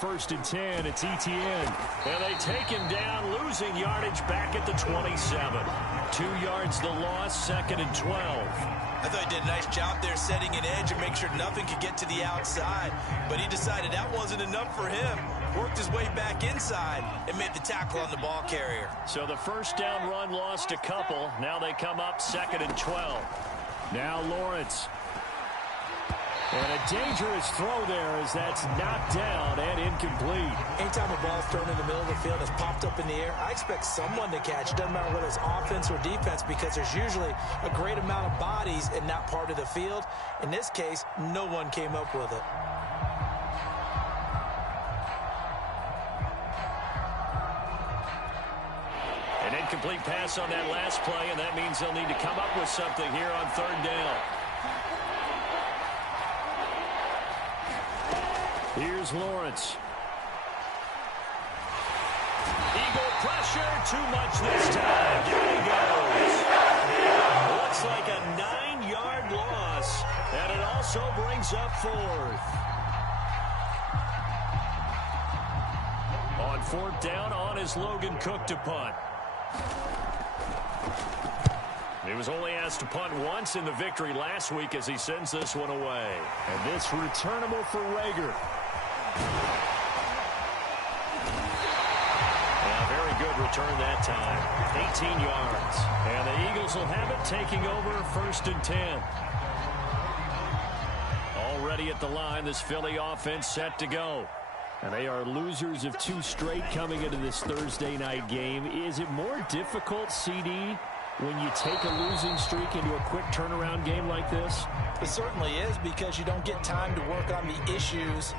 first and 10. It's Etienne. And they take him down, losing yardage back at the 27. 2 yards the loss, 2nd and 12. I thought he did a nice job there setting an edge and make sure nothing could get to the outside. But he decided that wasn't enough for him. Worked his way back inside and made the tackle on the ball carrier. So the first down run lost a couple. Now they come up 2nd and 12. Now Lawrence. And a dangerous throw there as that's knocked down and incomplete. Anytime a ball's thrown in the middle of the field, it's popped up in the air, I expect someone to catch. It doesn't matter whether it's offense or defense because there's usually a great amount of bodies in that part of the field. In this case, no one came up with it. An incomplete pass on that last play, and that means they'll need to come up with something here on 3rd down. Here's Lawrence. Eagle pressure, too much this time. Here he goes. Looks like a 9-yard loss, and it also brings up 4th. On 4th down, on is Logan Cook to punt. He was only asked to punt once in the victory last week as he sends this one away. And this returnable for Rager. Yeah, very good return that time. 18 yards. And the Eagles will have it taking over 1st and 10. Already at the line, this Philly offense set to go. And they are losers of 2 straight coming into this Thursday night game. Is it more difficult, CD, when you take a losing streak into a quick turnaround game like this? It certainly is, because you don't get time to work on the issues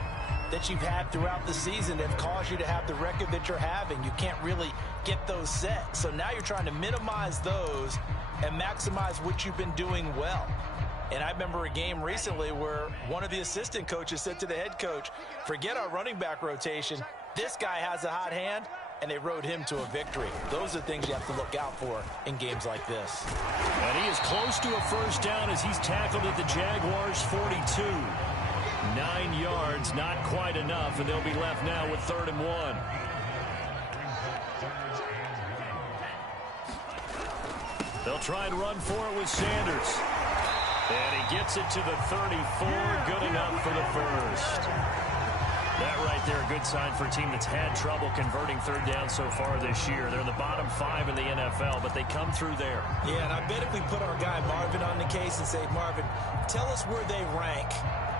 that you've had throughout the season that have caused you to have the record that you're having. You can't really get those set. So now you're trying to minimize those and maximize what you've been doing well. And I remember a game recently where one of the assistant coaches said to the head coach, forget our running back rotation. This guy has a hot hand, and they rode him to a victory. Those are things you have to look out for in games like this. And he is close to a first down as he's tackled at the Jaguars' 42. 9 yards, not quite enough, and they'll be left now with 3rd and 1. They'll try and run for it with Sanders. And he gets it to the 34, good enough for the first. That right there, a good sign for a team that's had trouble converting 3rd down so far this year. They're in the bottom 5 in the NFL, but they come through there. Yeah, and I bet if we put our guy Marvin on the case and say, Marvin, tell us where they rank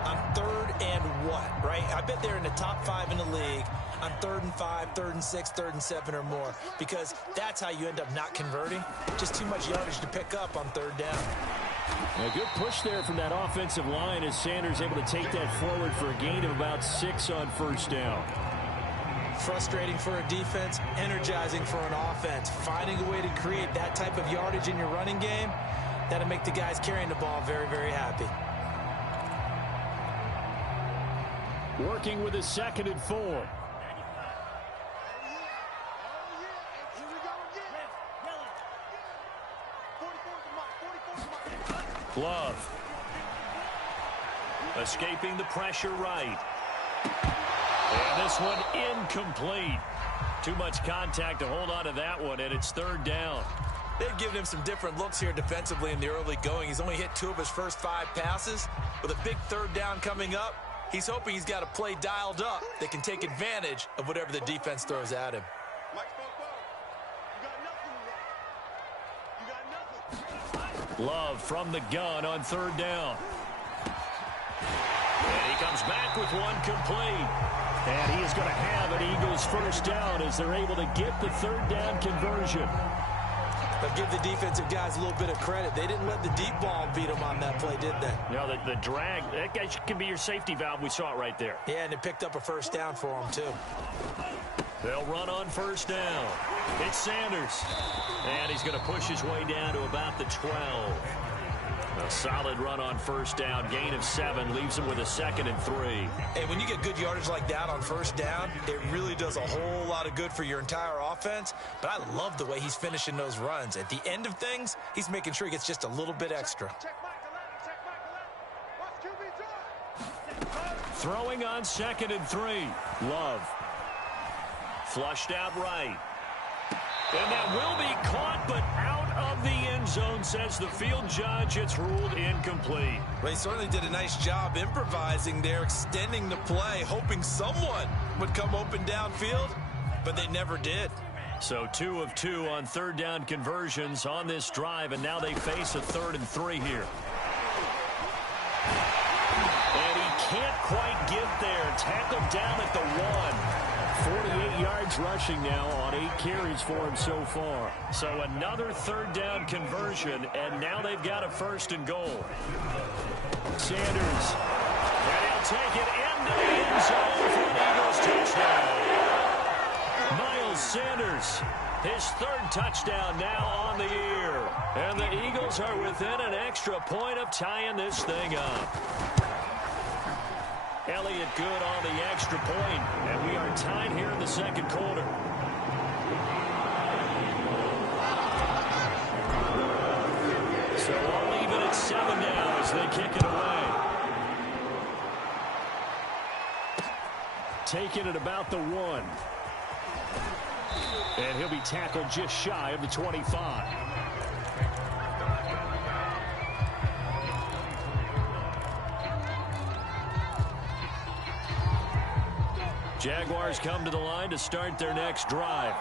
on 3rd and what, right? I bet they're in the top 5 in the league on 3rd and 5, 3rd and 6, 3rd and 7 or more, because that's how you end up not converting. Just too much yardage to pick up on 3rd down. A good push there from that offensive line as Sanders able to take that forward for a gain of about 6 on 1st down. Frustrating for a defense, energizing for an offense. Finding a way to create that type of yardage in your running game, that'll make the guys carrying the ball very, very happy. Working with a 2nd and 4. Love. Escaping the pressure right. And this one incomplete. Too much contact to hold on to that one, and it's 3rd down. They've given him some different looks here defensively in the early going. He's only hit 2 of his first 5 passes. With a big 3rd down coming up, he's hoping he's got a play dialed up that can take advantage of whatever the defense throws at him. Love from the gun on 3rd down. And he comes back with one complete. And he is going to have an Eagles first down as they're able to get the 3rd down conversion. But give the defensive guys a little bit of credit. They didn't let the deep ball beat them on that play, did they? No, the drag, that guy can be your safety valve. We saw it right there. Yeah, and it picked up a first down for them, too. They'll run on 1st down. It's Sanders. And he's going to push his way down to about the 12. A solid run on 1st down. Gain of 7 leaves him with a 2nd and 3. Hey, when you get good yardage like that on 1st down, it really does a whole lot of good for your entire offense. But I love the way he's finishing those runs. At the end of things, he's making sure he gets just a little bit extra. Throwing on 2nd and 3. Love. Flushed out right. And that will be caught, but out of the end zone, says the field judge. It's ruled incomplete. Well, he certainly did a nice job improvising there, extending the play, hoping someone would come open downfield, but they never did. So 2 of 2 on 3rd down conversions on this drive, and now they face a 3rd and 3 here. And he can't quite get there. Tackled down at the 1. 48 yards rushing now on 8 carries for him so far. So another 3rd down conversion, and now they've got a 1st and goal. Sanders, and he'll take it into the end zone for an Eagles touchdown. Miles Sanders, his 3rd touchdown now on the year. And the Eagles are within an extra point of tying this thing up. Elliott good on the extra point, and we are tied here in the 2nd quarter. So all even at 7 now as they kick it away. Taking it about the 1. And he'll be tackled just shy of the 25. Jaguars come to the line to start their next drive.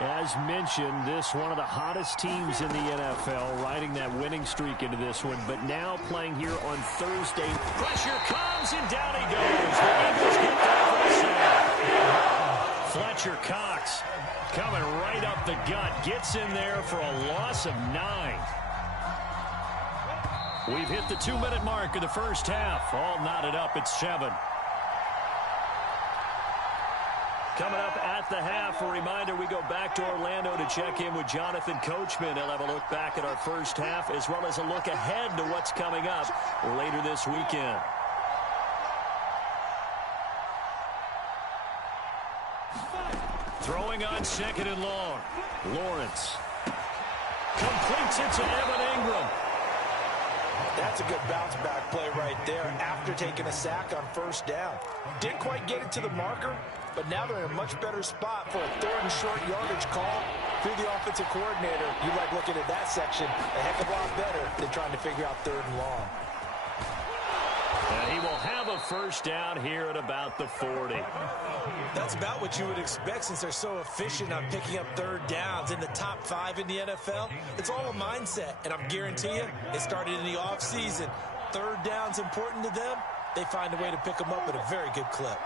As mentioned, this one of the hottest teams in the NFL, riding that winning streak into this one, but now playing here on Thursday. Pressure comes, and down he goes. The Eagles get there for the sack. Fletcher Cox coming right up the gut, gets in there for a loss of 9. We've hit the 2-minute mark of the first half. All knotted up at 7. Coming up at the half, a reminder, we go back to Orlando to check in with Jonathan Coachman. He'll have a look back at our first half as well as a look ahead to what's coming up later this weekend. Throwing on 2nd and long. Lawrence completes it to Evan Ingram. That's a good bounce-back play right there after taking a sack on 1st down. Didn't quite get it to the marker, but now they're in a much better spot for a 3rd and short yardage call through the offensive coordinator. You like looking at that section a heck of a lot better than trying to figure out 3rd and long. And he will have a 1st down here at about the 40. That's about what you would expect since they're so efficient on picking up 3rd downs in the top 5 in the NFL. It's all a mindset, and I'm guarantee you it started in the offseason. 3rd down's important to them. They find a way to pick them up at a very good clip.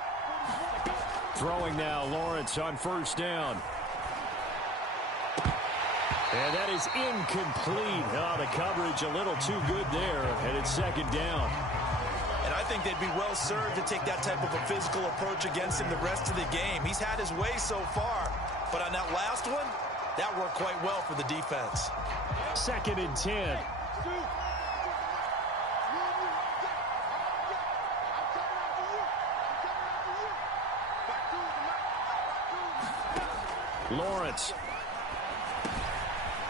Throwing now, Lawrence on 1st down. And that is incomplete. Oh, the coverage a little too good there, and it's 2nd down. And I think they'd be well served to take that type of a physical approach against him the rest of the game. He's had his way so far, but on that last one, that worked quite well for the defense. 2nd and 10. Lawrence.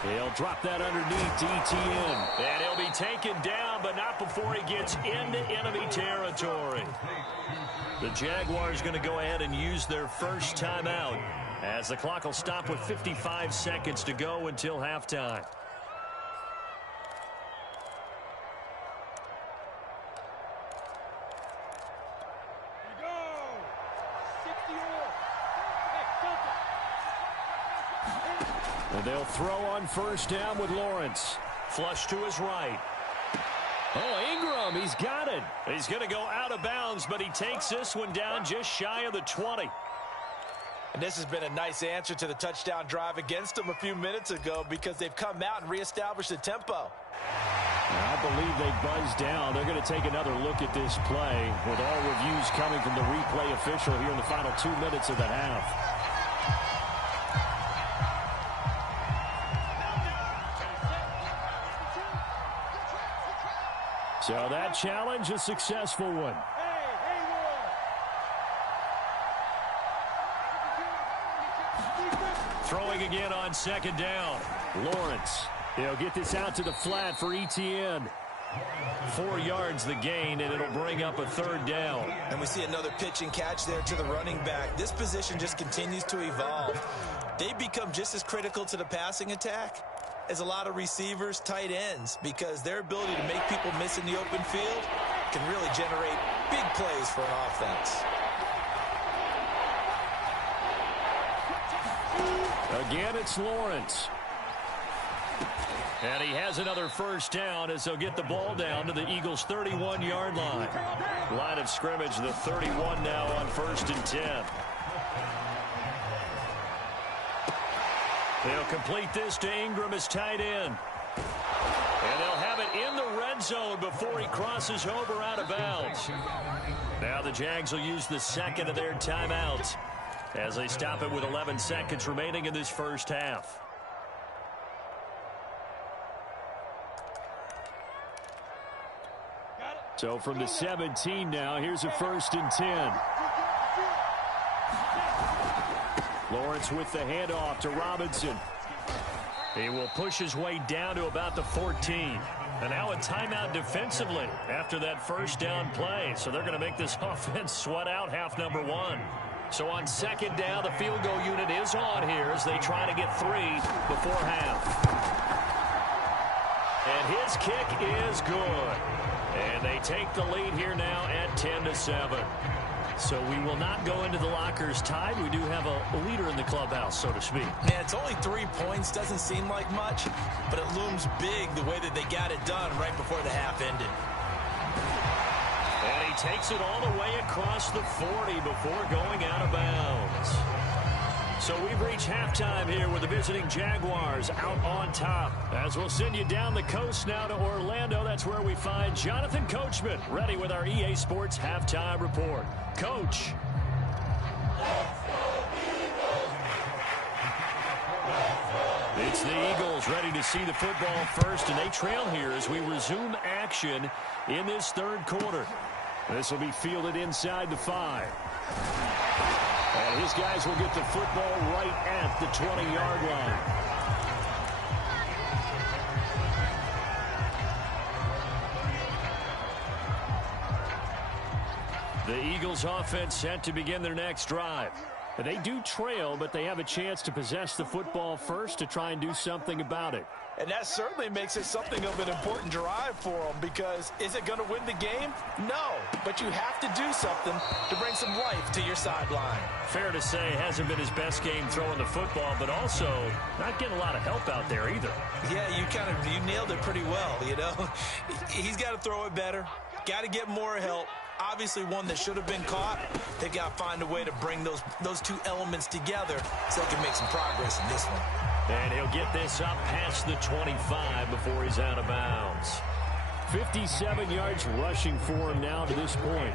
He'll drop that underneath to Etienne. And he'll be taken down, but not before he gets into enemy territory. The Jaguars going to go ahead and use their first timeout as the clock will stop with 55 seconds to go until halftime. And they'll throw on 1st down with Lawrence. Flush to his right. Oh, Ingram, he's got it. He's going to go out of bounds, but he takes this one down just shy of the 20. And this has been a nice answer to the touchdown drive against them a few minutes ago because they've come out and reestablished the tempo. I believe they buzzed down. They're going to take another look at this play with all reviews coming from the replay official here in the final 2 minutes of the half. So that challenge, a successful one. Throwing again on 2nd down. Lawrence. He'll get this out to the flat for Etienne. 4 yards the gain, and it'll bring up a 3rd down. And we see another pitch and catch there to the running back. This position just continues to evolve. They become just as critical to the passing attack as a lot of receivers, tight ends, because their ability to make people miss in the open field can really generate big plays for an offense. Again, it's Lawrence. And he has another 1st down as they'll get the ball down to the Eagles' 31-yard line. Line of scrimmage, the 31 now on 1st and 10. They'll complete this to Ingram as tight end. And they'll have it in the red zone before he crosses over out of bounds. Now the Jags will use the 2nd of their timeouts as they stop it with 11 seconds remaining in this first half. So from the 17 now, here's a 1st and 10. Lawrence with the handoff to Robinson. He will push his way down to about the 14. And now a timeout defensively after that 1st down play. So they're going to make this offense sweat out half number 1. So on 2nd down, the field goal unit is on here as they try to get 3 before half. And his kick is good. And they take the lead here now at 10-7. So we will not go into the lockers tied. We do have a leader in the clubhouse, so to speak. Man, it's only 3 points. Doesn't seem like much, but it looms big the way that they got it done right before the half ended. And he takes it all the way across the 40 before going out of bounds. So we've reached halftime here with the visiting Jaguars out on top. As we'll send you down the coast now to Orlando. That's where we find Jonathan Coachman ready with our EA Sports Halftime Report. Coach. It's the Eagles ready to see the football first, and they trail here as we resume action in this 3rd quarter. This will be fielded inside the 5. And his guys will get the football right at the 20-yard line. The Eagles offense set to begin their next drive. They do trail, but they have a chance to possess the football first to try and do something about it. And that certainly makes it something of an important drive for them, because is it going to win the game? No, but you have to do something to bring some life to your sideline. Fair to say, hasn't been his best game throwing the football, but also not getting a lot of help out there either. Yeah, you nailed it pretty well, you know. He's got to throw it better, got to get more help. Obviously one that should have been caught. They've got to find a way to bring those 2 elements together so they can make some progress in this one. And he'll get this up past the 25 before he's out of bounds. 57 yards rushing for him now to this point.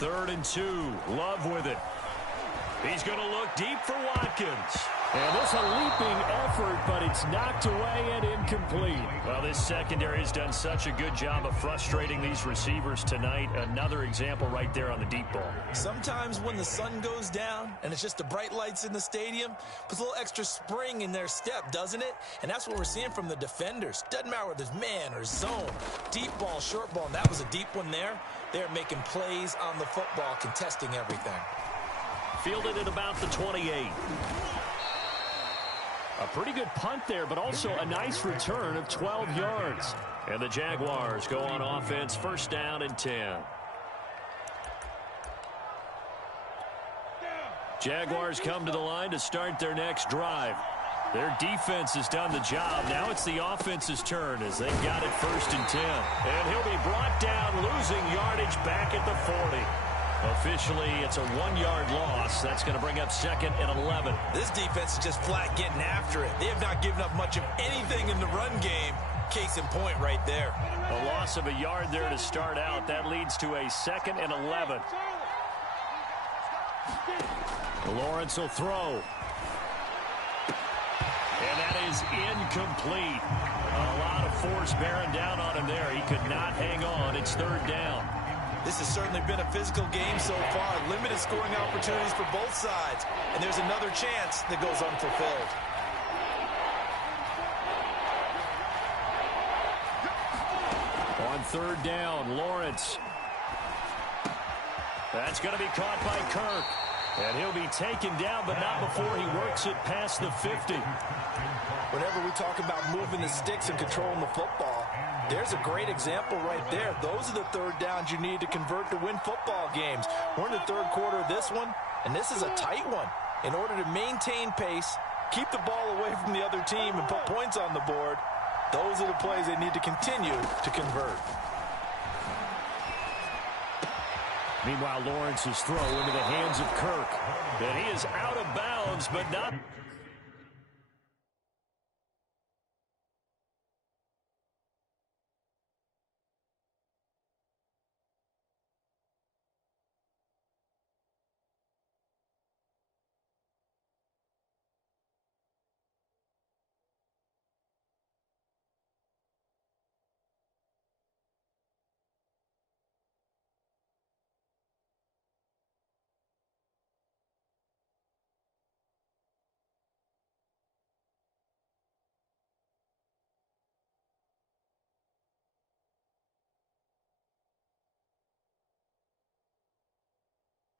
Third and 2. Love with it. He's going to look deep for Watkins. And this a leaping effort, but it's knocked away and incomplete. Well, this secondary has done such a good job of frustrating these receivers tonight. Another example right there on the deep ball. Sometimes when the sun goes down and it's just the bright lights in the stadium, puts a little extra spring in their step, doesn't it? And that's what we're seeing from the defenders. Doesn't matter whether it's man or zone, deep ball, short ball, and that was a deep one there. They're making plays on the football, contesting everything. Fielded at about the 28. A pretty good punt there, but also a nice return of 12 yards. And the Jaguars go on offense, 1st down and 10. Jaguars come to the line to start their next drive. Their defense has done the job. Now it's the offense's turn as they've got it 1st and 10. And he'll be brought down, losing yardage back at the 40. Officially, it's a 1-yard loss. That's going to bring up 2nd and 11. This defense is just flat getting after it. They have not given up much of anything in the run game. Case in point right there. A loss of a yard there to start out. That leads to a 2nd and 11. Lawrence will throw. And that is incomplete. A lot of force bearing down on him there. He could not hang on. It's third down. This has certainly been a physical game so far. Limited scoring opportunities for both sides. And there's another chance that goes unfulfilled. On third down, Lawrence. That's going to be caught by Kirk. And he'll be taken down, but not before he works it past the 50. Whenever we talk about moving the sticks and controlling the football, there's a great example right there. Those are the third downs you need to convert to win football games. We're in the third quarter of this one, and this is a tight one. In order to maintain pace, keep the ball away from the other team, and put points on the board, those are the plays they need to continue to convert. Meanwhile, Lawrence's throw into the hands of Kirk. And he is out of bounds, but not...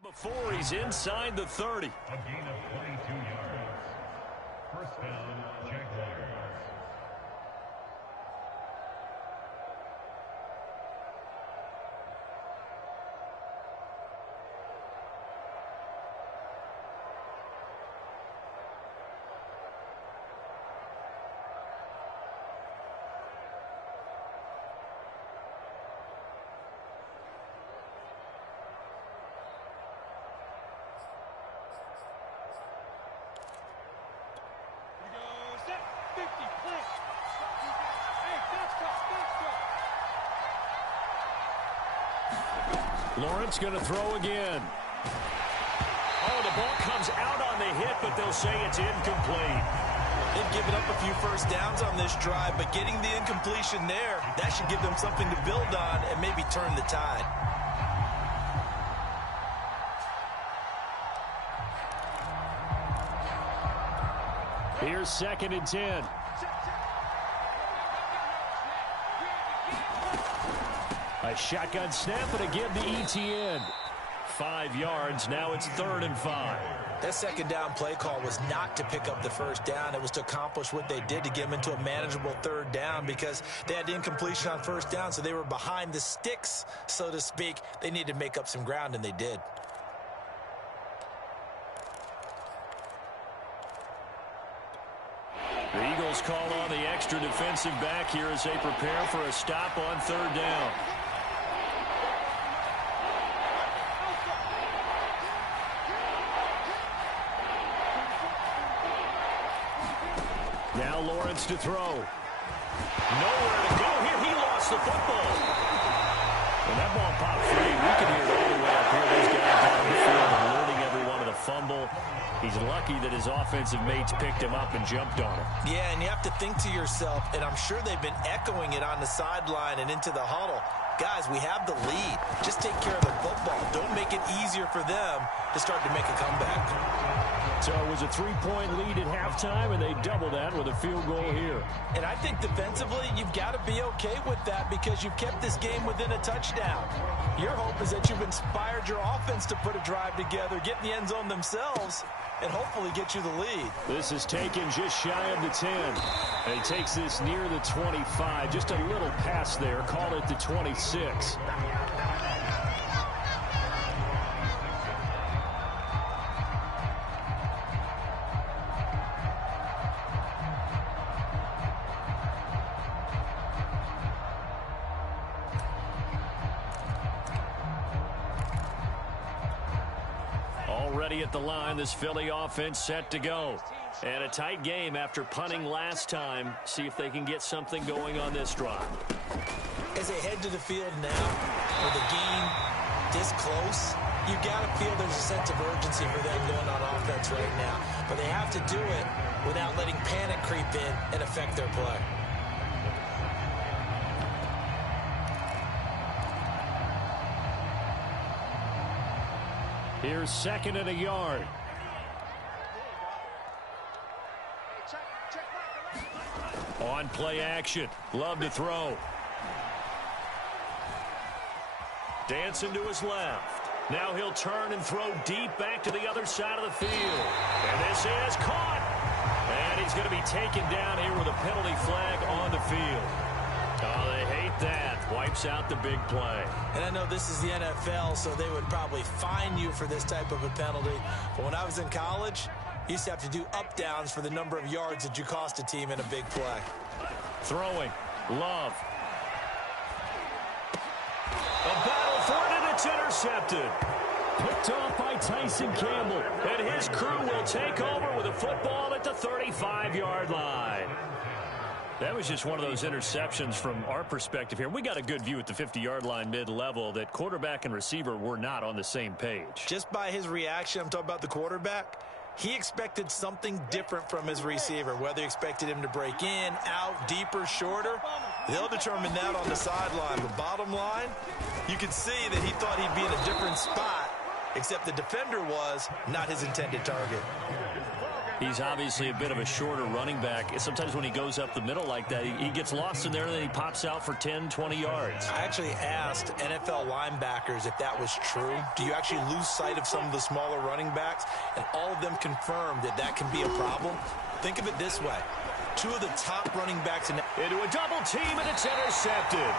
Before he's inside the 30. A gain of 22 yards. First down, Jaguars. Lawrence going to throw again. Oh, the ball comes out on the hit, but they'll say it's incomplete. They've given up a few first downs on this drive, but getting the incompletion there, that should give them something to build on and maybe turn the tide. Here's 2nd and 10. A shotgun snap, and again to ETN. 5 yards. Now it's 3rd and 5. That second down play call was not to pick up the first down. It was to accomplish what they did to get them into a manageable 3rd down because they had incompletion on first down, so they were behind the sticks, so to speak. They needed to make up some ground, and they did. The Eagles call on the extra defensive back here as they prepare for a stop on 3rd down. Now Lawrence to throw. Nowhere to go here. He lost the football. And that ball popped free. We can hear it all the way up here. Those guys down the field alerting everyone of the fumble. He's lucky that his offensive mates picked him up and jumped on him. Yeah, and you have to think to yourself, and I'm sure they've been echoing it on the sideline and into the huddle. Guys, we have the lead. Just take care of the football. Don't make it easier for them to start to make a comeback. So it was a 3-point lead at halftime, and they double that with a field goal here. And I think defensively, you've got to be okay with that because you've kept this game within a touchdown. Your hope is that you've inspired your offense to put a drive together, get in the end zone themselves, and hopefully get you the lead. This is taken just shy of the 10. And he takes this near the 25. Just a little pass there. Call it the 26. Already at the line, this Philly offense set to go. And a tight game after punting last time. See if they can get something going on this drive. As they head to the field now, with a game this close, you got to feel there's a sense of urgency for them going on offense right now. But they have to do it without letting panic creep in and affect their play. Here's 2nd and a yard. On play action. Love to throw. Dancing to his left. Now he'll turn and throw deep back to the other side of the field. And this is caught. And he's going to be taken down here with a penalty flag on the field. Oh, they hate that. Wipes out the big play. And I know this is the NFL, so they would probably fine you for this type of a penalty. But when I was in college, you used to have to do up-downs for the number of yards that you cost a team in a big play. Throwing. Love. A battle for it, and it's intercepted. Picked off by Tyson Campbell. And his crew will take over with a football at the 35-yard line. That was just one of those interceptions from our perspective here. We got a good view at the 50-yard line mid-level that quarterback and receiver were not on the same page. Just by his reaction, I'm talking about the quarterback, he expected something different from his receiver, whether he expected him to break in, out, deeper, shorter. They'll determine that on the sideline. But bottom line, you can see that he thought he'd be in a different spot, except the defender was not his intended target. He's obviously a bit of a shorter running back. Sometimes when he goes up the middle like that, he gets lost in there and then he pops out for 10, 20 yards. I actually asked NFL linebackers if that was true. Do you actually lose sight of some of the smaller running backs? And all of them confirmed that that can be a problem. Think of it this way. Two of the top running backs into a double team, and it's intercepted.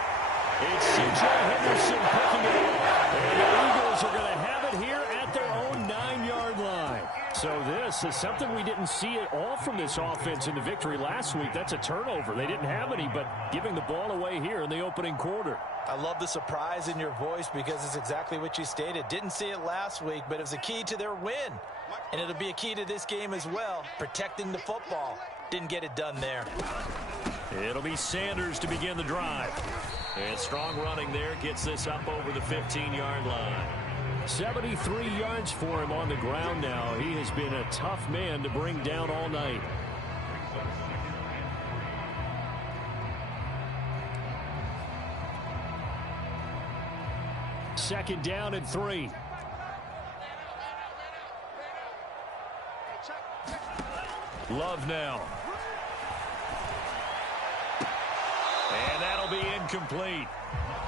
It's C.J. Henderson picking it up. And the Eagles are going to have it here at their own 9-yard line. So this is something we didn't see at all from this offense in the victory last week. That's a turnover. They didn't have any, but giving the ball away here in the opening quarter. I love the surprise in your voice because it's exactly what you stated. Didn't see it last week, but it was a key to their win. And it'll be a key to this game as well, protecting the football. Didn't get it done there. It'll be Sanders to begin the drive. And strong running there gets this up over the 15-yard line. 73 yards for him on the ground now. He has been a tough man to bring down all night. Second down and 3. Love now. And that'll be incomplete.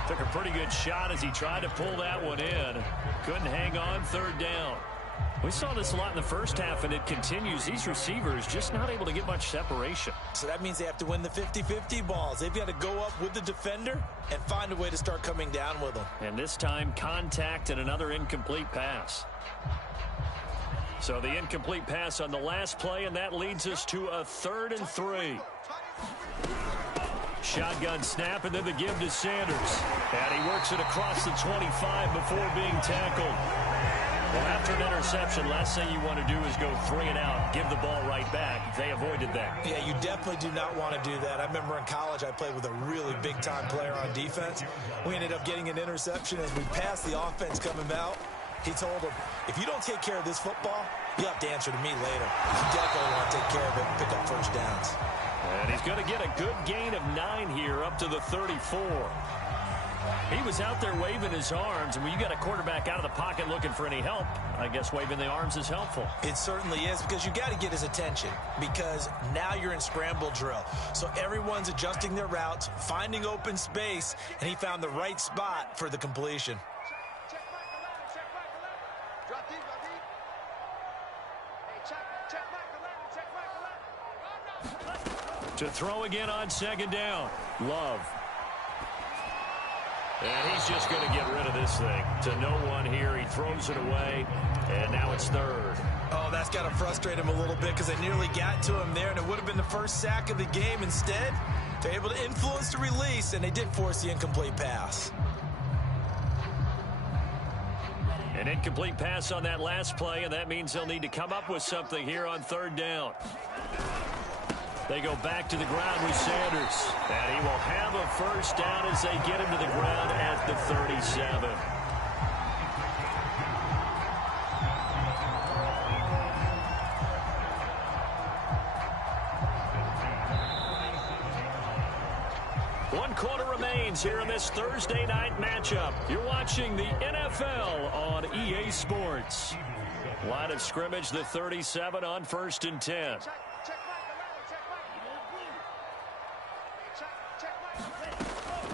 Took a pretty good shot as he tried to pull that one in. Couldn't hang on, third down. We saw this a lot in the first half, and it continues. These receivers just not able to get much separation. So that means they have to win the 50-50 balls. They've got to go up with the defender and find a way to start coming down with them. And this time, contact and another incomplete pass. So the incomplete pass on the last play, and that leads us to a 3rd and 3. Shotgun snap, and then the give to Sanders. And he works it across the 25 before being tackled. Well, after an interception, last thing you want to do is go 3 and out, give the ball right back. They avoided that. Yeah, you definitely do not want to do that. I remember in college I played with a really big-time player on defense. We ended up getting an interception as we passed the offense coming out. He told him, if you don't take care of this football, you'll have to answer to me later. You definitely want to take care of it and pick up first downs. And he's going to get a good gain of 9 here up to the 34. He was out there waving his arms, and when you got a quarterback out of the pocket looking for any help, I guess waving the arms is helpful. It certainly is, because you got to get his attention, because now you're in scramble drill. So everyone's adjusting their routes, finding open space, and he found the right spot for the completion. To throw again on 2nd down. Love. And he's just going to get rid of this thing. To no one here. He throws it away. And now it's 3rd. Oh, that's got to frustrate him a little bit because they nearly got to him there, and it would have been the first sack of the game. Instead, they're able to influence the release, and they did force the incomplete pass. An incomplete pass on that last play, and that means they'll need to come up with something here on 3rd down. They go back to the ground with Sanders. And he will have a first down as they get him to the ground at the 37. One quarter remains here in this Thursday night matchup. You're watching the NFL on EA Sports. Line of scrimmage, the 37 on 1st and 10.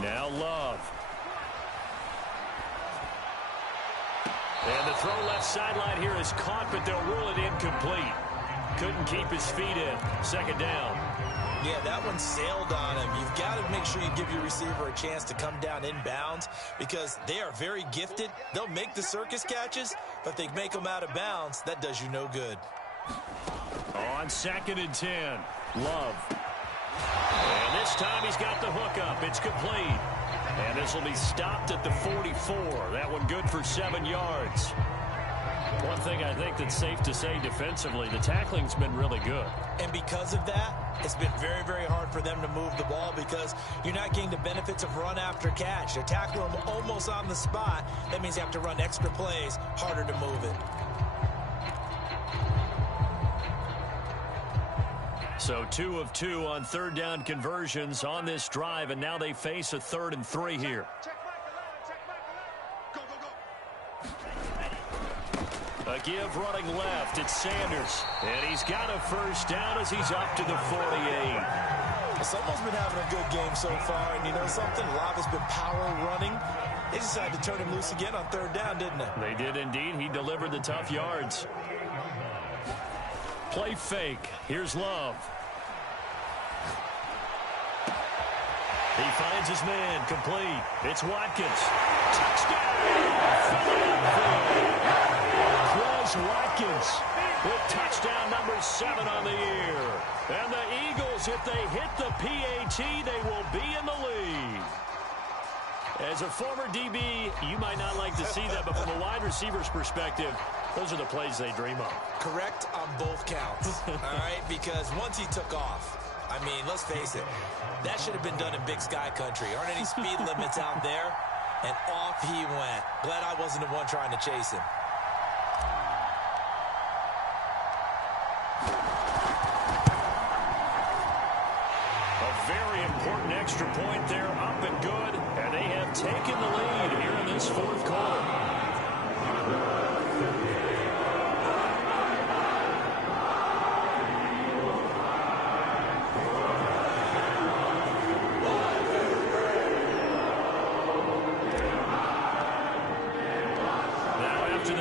Now Love. And the throw left sideline here is caught, but they'll rule it incomplete. Couldn't keep his feet in. 2nd down. Yeah, that one sailed on him. You've got to make sure you give your receiver a chance to come down inbounds because they are very gifted. They'll make the circus catches, but if they make them out of bounds, that does you no good. On 2nd and 10, Love. And this time he's got the hook up. It's complete. And this will be stopped at the 44. That one good for 7 yards. One thing I think that's safe to say defensively, the tackling's been really good. And because of that, it's been very, very hard for them to move the ball because you're not getting the benefits of run after catch. They're tackling them almost on the spot. That means you have to run extra plays, harder to move it. So 2 of 2 on 3rd down conversions on this drive, and now they face a 3rd and 3 here. A give running left. It's Sanders. And he's got a 1st down as he's up to the 48. Someone's been having a good game so far, and you know something? Love has been power running. They decided to turn him loose again on 3rd down, didn't they? They did indeed. He delivered the tough yards. Play fake. Here's Love. He finds his man. Complete. It's Watkins. Touchdown! Quez Watkins with touchdown number 7 on the year. And the Eagles, if they hit the PAT, they will be in the lead. As a former DB, you might not like to see that, but from a wide receiver's perspective, those are the plays they dream of. Correct on both counts, all right? Because once he took off, I mean, let's face it, that should have been done in Big Sky country. Aren't any speed limits out there? And off he went. Glad I wasn't the one trying to chase him. A very important extra point there, up and good. And they have taken the lead here in this 4th quarter.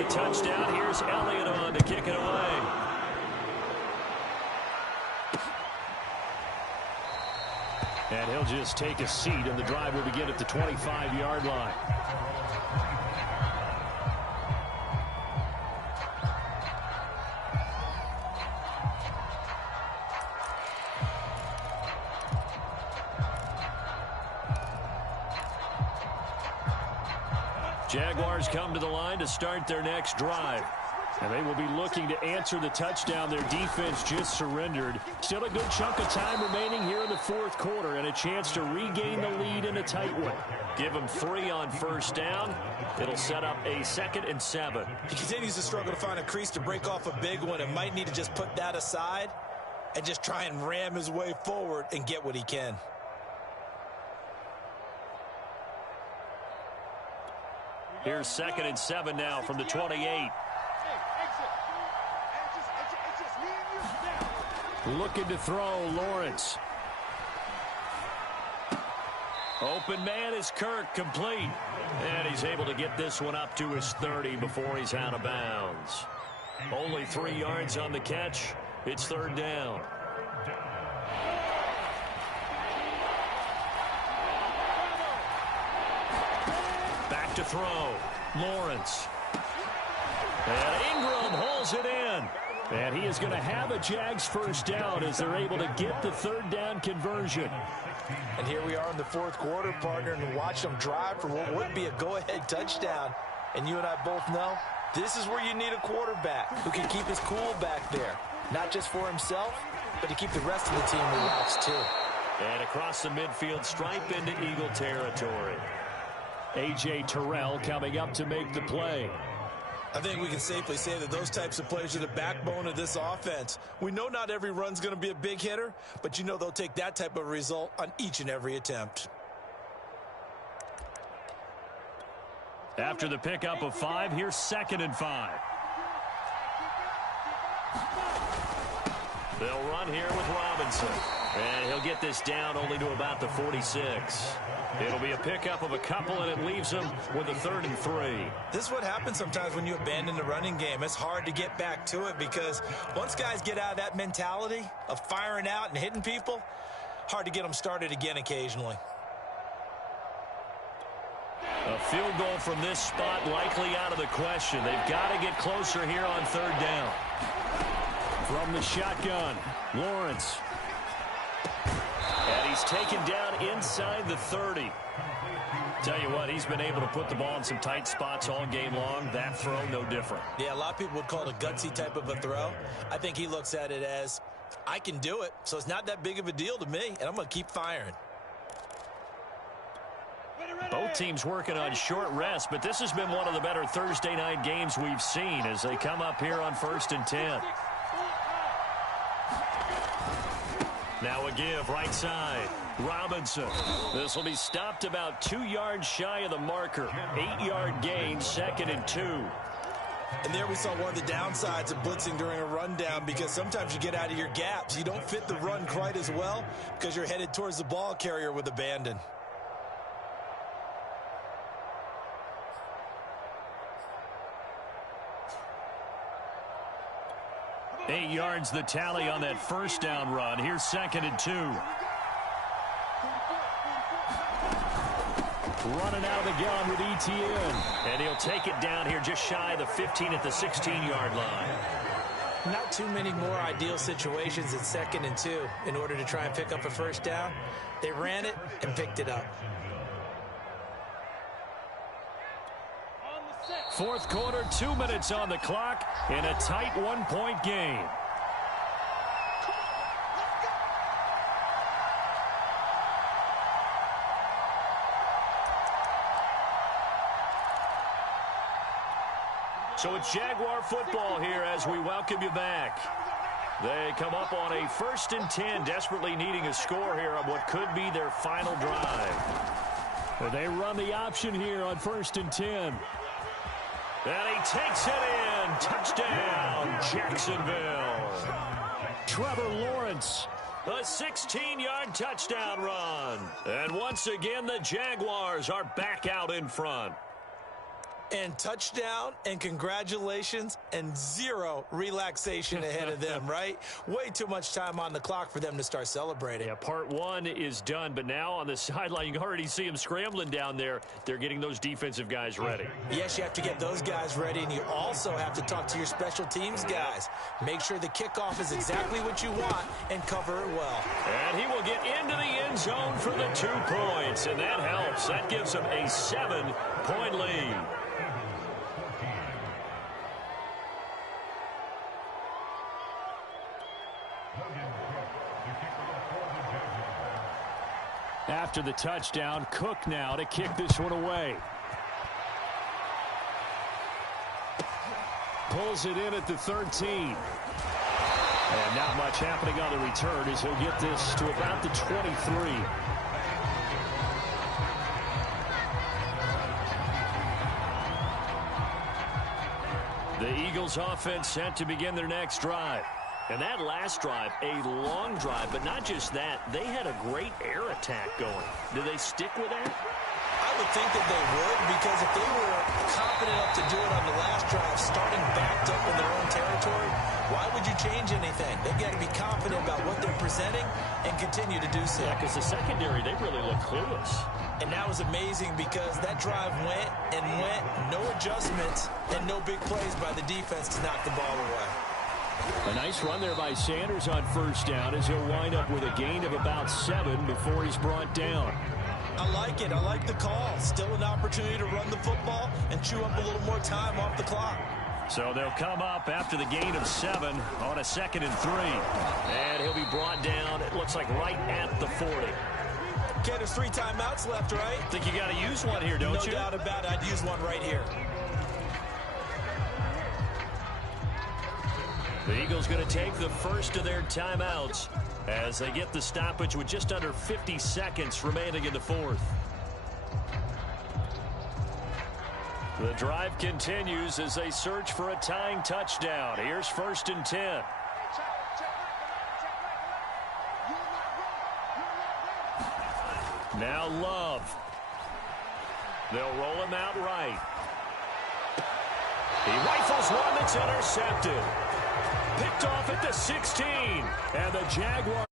Touchdown. Here's Elliott on to kick it away. And he'll just take a seat, and the drive will begin at the 25-yard line. Jaguars come to the line to start their next drive. And they will be looking to answer the touchdown their defense just surrendered. Still a good chunk of time remaining here in the 4th quarter and a chance to regain the lead in a tight one. Give them 3 on 1st down. It'll set up a 2nd and 7. He continues to struggle to find a crease to break off a big one and might need to just put that aside and just try and ram his way forward and get what he can. Here's 2nd and 7 now from the 28. Looking to throw, Lawrence. Open man is Kirk, complete. And he's able to get this one up to his 30 before he's out of bounds. Only 3 yards on the catch. It's 3rd down. Back to throw. Lawrence. And Ingram holds it in. And he is going to have a Jags 1st down as they're able to get the 3rd down conversion. And here we are in the 4th quarter, partner, and watch them drive for what would be a go-ahead touchdown. And you and I both know this is where you need a quarterback who can keep his cool back there. Not just for himself, but to keep the rest of the team relaxed too. And across the midfield stripe into Eagle territory. A.J. Terrell coming up to make the play. I think we can safely say that those types of plays are the backbone of this offense. We know not every run's going to be a big hitter, but you know they'll take that type of result on each and every attempt. After the pickup of 5, here's 2nd and 5. They'll run here with Robinson. And he'll get this down only to about the 46. It'll be a pickup of a couple, and it leaves him with a 3rd and 3. This is what happens sometimes when you abandon the running game. It's hard to get back to it because once guys get out of that mentality of firing out and hitting people, hard to get them started again occasionally. A field goal from this spot likely out of the question. They've got to get closer here on 3rd down. From the shotgun, Lawrence. And he's taken down inside the 30. Tell you what, he's been able to put the ball in some tight spots all game long. That throw, no different. Yeah, a lot of people would call it a gutsy type of a throw. I think he looks at it as, I can do it, so it's not that big of a deal to me, and I'm going to keep firing. Both teams working on short rest, but this has been one of the better Thursday night games we've seen as they come up here on 1st and 10. Now a give, right side. Robinson. This will be stopped about 2 yards shy of the marker. 8-yard gain, 2nd and 2. And there we saw one of the downsides of blitzing during a rundown because sometimes you get out of your gaps. You don't fit the run quite as well because you're headed towards the ball carrier with abandon. Eight yards the tally on that 1st down run. Here's 2nd and 2. Running out of the gun with Etienne. And he'll take it down here just shy of the 15 at the 16-yard line. Not too many more ideal situations at 2nd and 2 in order to try and pick up a 1st down. They ran it and picked it up. 4th quarter, 2 minutes on the clock in a tight 1-point game. So it's Jaguar football here as we welcome you back. They come up on a 1st and 10, desperately needing a score here on what could be their final drive. Well, they run the option here on 1st and 10. And he takes it in. Touchdown, Jacksonville. Trevor Lawrence, a 16-yard touchdown run. And once again, the Jaguars are back out in front. And touchdown, and congratulations, and zero relaxation ahead of them, right? Way too much time on the clock for them to start celebrating. Yeah, part 1 is done, but now on the sideline, you can already see them scrambling down there. They're getting those defensive guys ready. Yes, you have to get those guys ready, and you also have to talk to your special teams guys. Make sure the kickoff is exactly what you want and cover it well. And he will get into the end zone for the 2 points, and that helps. That gives them a 7-point lead. After the touchdown, Cook now to kick this one away. Pulls it in at the 13. And not much happening on the return as he'll get this to about the 23. The Eagles offense set to begin their next drive. And that last drive, a long drive, but not just that. They had a great air attack going. Do they stick with that? I would think that they would, because if they were confident enough to do it on the last drive, starting backed up in their own territory, why would you change anything? They've got to be confident about what they're presenting and continue to do so. Yeah, because the secondary, they really look clueless. And that was amazing because that drive went and went, no adjustments, and no big plays by the defense to knock the ball away. A nice run there by Sanders on 1st down as he'll wind up with a gain of about 7 before he's brought down. I like it. I like the call. Still an opportunity to run the football and chew up a little more time off the clock. So they'll come up after the gain of 7 on a 2nd and 3. And he'll be brought down, it looks like right at the 40. Okay, there's 3 timeouts left, right? Think you got to use one here, don't you? No doubt about it. I'd use one right here. The Eagles going to take the first of their timeouts as they get the stoppage with just under 50 seconds remaining in the 4th. The drive continues as they search for a tying touchdown. Here's 1st and 10. Now Love. They'll roll him out right. He rifles one that's intercepted. Picked off at the 16. And the Jaguars